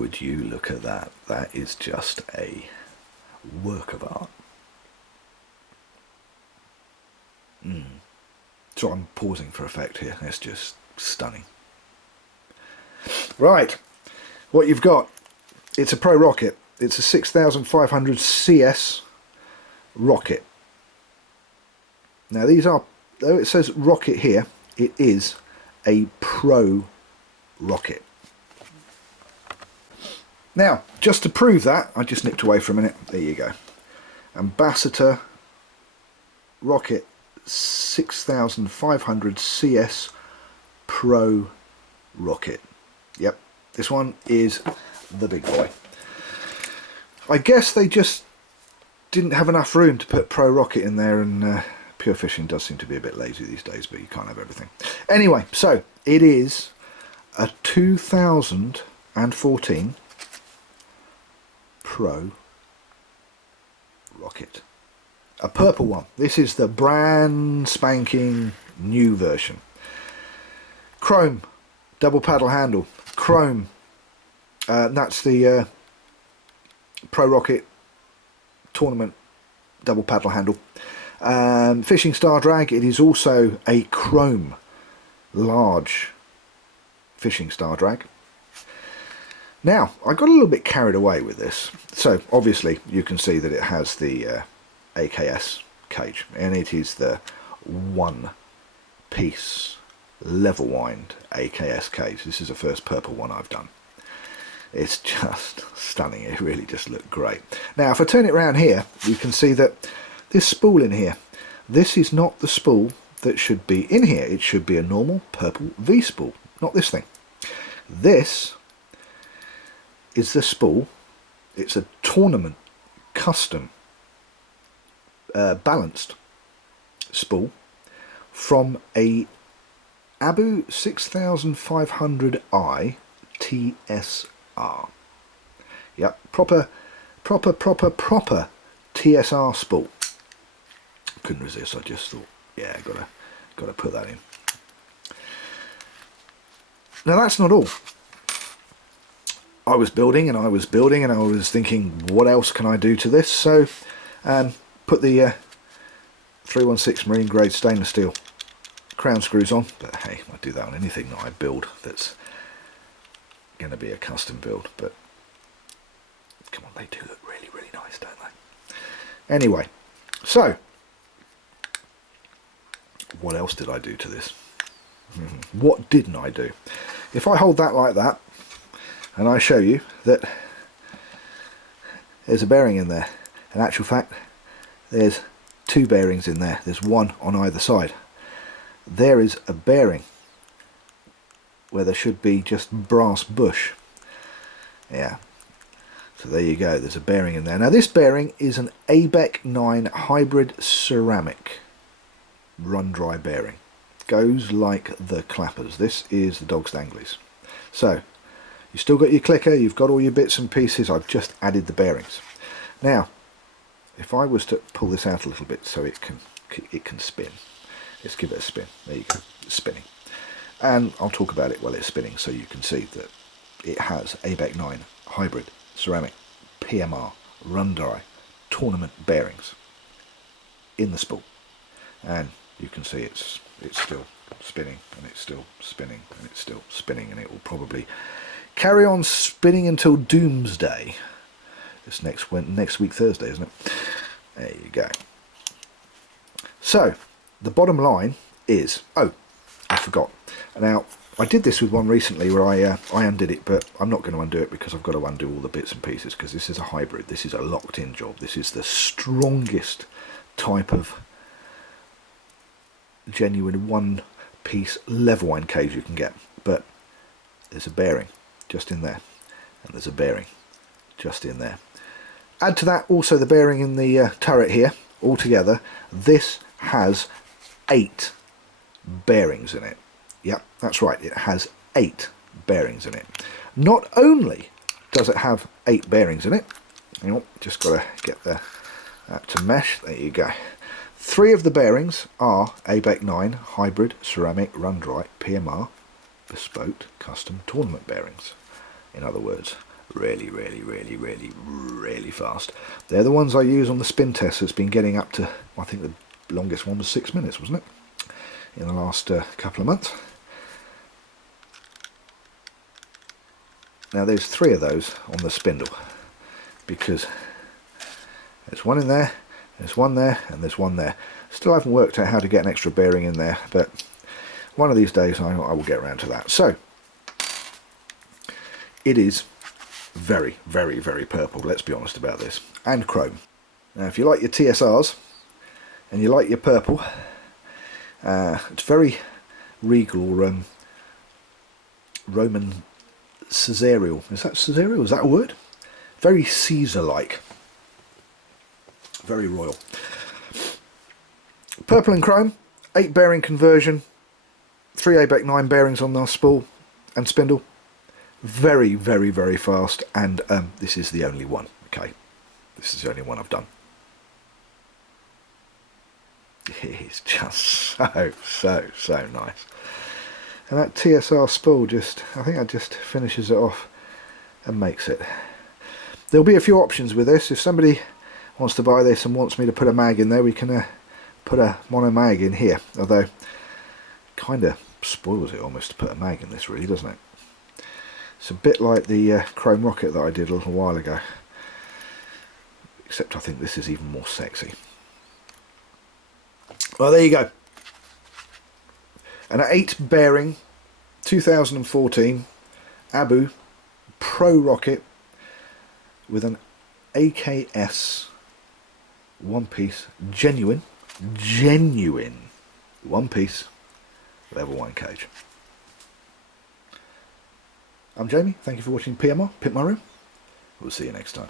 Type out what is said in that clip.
Would you look at that? That is just a work of art. So I'm pausing for effect here. It's just stunning. Right, what you've got, it's a Pro rocket. It's a 6500 CS rocket. Now these are, though it says rocket here, it is a Pro rocket. Now, just to prove that, I just nipped away for a minute. There you go. Ambassador rocket 6500 CS Pro rocket. Yep, this one is the big boy. I guess they just didn't have enough room to put Pro rocket in there, and Pure Fishing does seem to be a bit lazy these days, but you can't have everything. Anyway, so it is a 2014 Pro rocket. A purple one. This is the brand spanking new version. Chrome double paddle handle. Chrome. That's the Pro rocket tournament double paddle handle. Fishing star drag. It is also a chrome large fishing star drag. Now, I got a little bit carried away with this. So obviously you can see that it has the AKS cage, and it is the one piece level wind AKS cage. This is the first purple one I've done. It's just stunning. It really just looked great. Now if I turn it around here, you can see that this spool in here, this is not the spool that should be in here. It should be a normal purple V spool, not this thing. This is the spool. It's a tournament custom balanced spool from a Abu 6500i TSR. Yep, proper TSR spool. Couldn't resist. I just thought, yeah, gotta put that in. Now that's not all. I was building and I was thinking, what else can I do to this? So put the 316 marine grade stainless steel crown screws on, but hey, I do that on anything that I build that's going to be a custom build. But come on, they do look really, really nice, don't they? Anyway, so what else did I do to this? What didn't I do? If I hold that like that and I show you that there's a bearing in there, in actual fact there's two bearings in there. There's one on either side. There is a bearing where there should be just brass bush. Yeah, so there you go, there's a bearing in there. Now this bearing is an ABEC 9 hybrid ceramic run dry bearing. Goes like the clappers. This is the dog's danglies. So you've still got your clicker, you've got all your bits and pieces. I've just added the bearings. Now if I was to pull this out a little bit so it can spin, let's give it a spin. There you go, it's spinning. And I'll talk about it while it's spinning so you can see that it has ABEC 9 hybrid ceramic PMR run dry tournament bearings in the spool, and you can see it's still spinning, and it's still spinning, and it's still spinning, and it will probably carry on spinning until doomsday. It's next week Thursday, isn't it? There you go. So the bottom line is, oh, I forgot. Now I did this with one recently where I undid it, but I'm not going to undo it because I've got to undo all the bits and pieces, because this is a hybrid. This is a locked-in job. This is the strongest type of genuine one-piece level wind cage you can get. But there's a bearing just in there, and there's a bearing just in there. Add to that also the bearing in the turret here. Altogether, this has 8 bearings in it. Yep, that's right, it has 8 bearings in it. Not only does it have 8 bearings in it, you know, just got to get that to mesh. There you go. 3 of the bearings are ABEC 9 hybrid ceramic run dry PMR bespoke custom tournament bearings. In other words, really fast. They're the ones I use on the spin test. It's been getting up to, I think the longest one was 6 minutes, wasn't it, in the last couple of months. Now there's 3 of those on the spindle, because there's one in there, there's one there, and there's one there. Still haven't worked out how to get an extra bearing in there, but one of these days I will get around to that. So it is very purple, let's be honest about this, and chrome. Now if you like your TSRs and you like your purple, it's very regal, or Roman Caesarial. Is that Caesarial? Is that a word? Very Caesar-like. Very royal. Purple and chrome, 8 bearing conversion, 3 ABEC 9 bearings on our spool and spindle. Very fast, and this is the only one. Okay, this is the only one I've done. It is just so nice. And that TSR spool just, I think that just finishes it off and makes it. There'll be a few options with this. If somebody wants to buy this and wants me to put a mag in there, we can put a mono mag in here. Although, kind of spoils it almost to put a mag in this, really, doesn't it? It's a bit like the Chrome Rocket that I did a little while ago. Except I think this is even more sexy. Well, there you go. An 8 bearing 2014 Abu Pro Rocket with an AKS one piece genuine one piece level 1 cage. I'm Jamie, thank you for watching PMR, Pit My Room. We'll see you next time.